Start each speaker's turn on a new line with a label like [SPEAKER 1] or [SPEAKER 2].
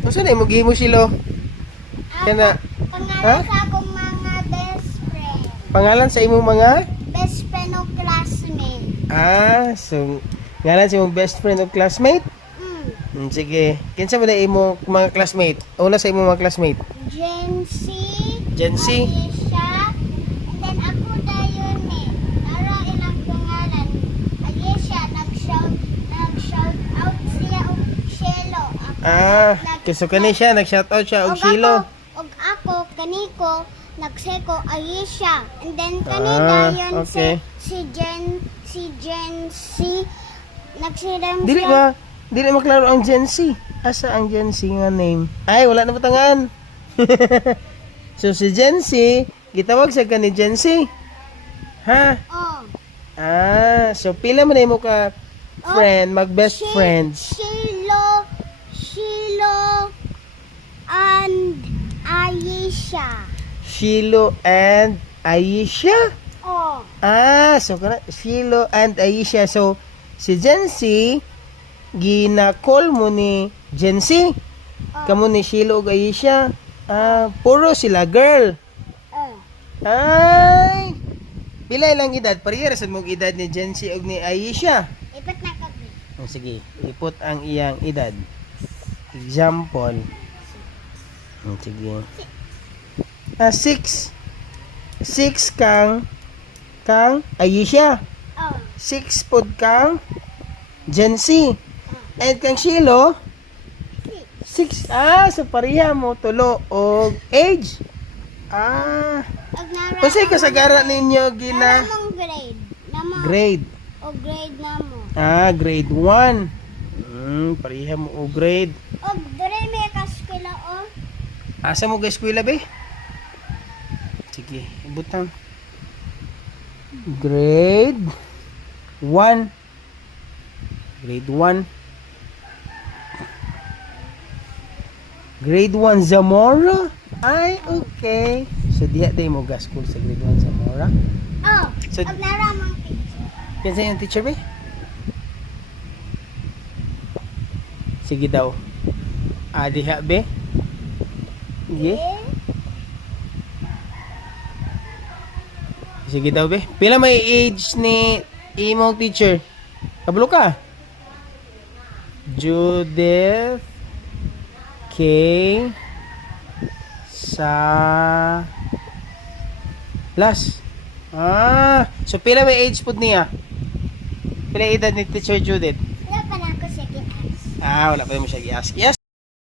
[SPEAKER 1] Unsa na mo gihimo silo? Kana
[SPEAKER 2] Pangalan sa akong mga best friend.
[SPEAKER 1] pangalan sa imong mga
[SPEAKER 2] Best friend o classmate.
[SPEAKER 1] Ah, so ngalan sa imong best friend o classmate?
[SPEAKER 2] Mm.
[SPEAKER 1] Hmm, sige. Kinsa ba na imong mga classmate? Una sa imong mga classmate?
[SPEAKER 2] Gen C.
[SPEAKER 1] Gen?
[SPEAKER 2] Alicia. And then ako dayon eh. Para ilang pangalan. Alicia, nag-shout, nag-shout out siya og Shelo. Ako,
[SPEAKER 1] Ah, kasi kani siya nag-shoutout siya og silo.
[SPEAKER 2] Og ako, kaniko, nagseko Alicia. And then kani
[SPEAKER 1] Ah,
[SPEAKER 2] dayon
[SPEAKER 1] okay.
[SPEAKER 2] si, si Gen, si Gen C. Nagsiram
[SPEAKER 1] Dili ba? Dili maklaro ang Gen Z. Asa ang Gen Z nga name? Ay, wala na batangan. so si Gen Z, gitawag sa kani Gen Z. Ha?
[SPEAKER 2] Oh.
[SPEAKER 1] Ah, so pila man mo ka friend, mag best
[SPEAKER 2] Shi-
[SPEAKER 1] friends.
[SPEAKER 2] Shilo, Aisha.
[SPEAKER 1] Shilo and Aisha.
[SPEAKER 2] Oh.
[SPEAKER 1] Ah, so Shilo and Aisha. So si Gen Z gina-call mo ni Z.
[SPEAKER 2] Oh.
[SPEAKER 1] Kamo ni Shilo ug Aisha. Ah, puro sila girl.
[SPEAKER 2] Oh.
[SPEAKER 1] Ay! Pila ilang edad? Pareha sa mong edad ni Z ug ni Aisha.
[SPEAKER 2] Ipat na kami.
[SPEAKER 1] Oh, sige, ipot ang iyang edad. Example. Oh, sige. Ah, six. Six kang kang Aisha.
[SPEAKER 2] Oh.
[SPEAKER 1] Six pod kang Gen Z. And kang Shilo, six. Ah, sa pareha mo tulo og age. Ah, kasi kasagaran ninyo gina
[SPEAKER 2] grade. Namo.
[SPEAKER 1] grade.
[SPEAKER 2] O grade na mo.
[SPEAKER 1] Ah, grade 1. Hmm, pareha mo og grade.
[SPEAKER 2] O dire may kaskila o.
[SPEAKER 1] Asa mo ga eskwela be? Sige, ibutang. Grade 1. Grade 1. Grade 1 Zamora? Ay, okay. So, diha day mo ga school sa grade 1 Zamora?
[SPEAKER 2] Oh.
[SPEAKER 1] So-
[SPEAKER 2] Ag nara mong picture.
[SPEAKER 1] Yan sa yung teacher be? Sige daw. Ah, diha be? Sige. Sige daw be. Pila may age ni imong teacher? Kabalo ka? Judith K sa Las. Ah, so pila may age pud niya? Pila edad ni teacher Judith?
[SPEAKER 2] Wala pa na ako sa gias.
[SPEAKER 1] Ah, wala pa mo siya i-ask. Yes,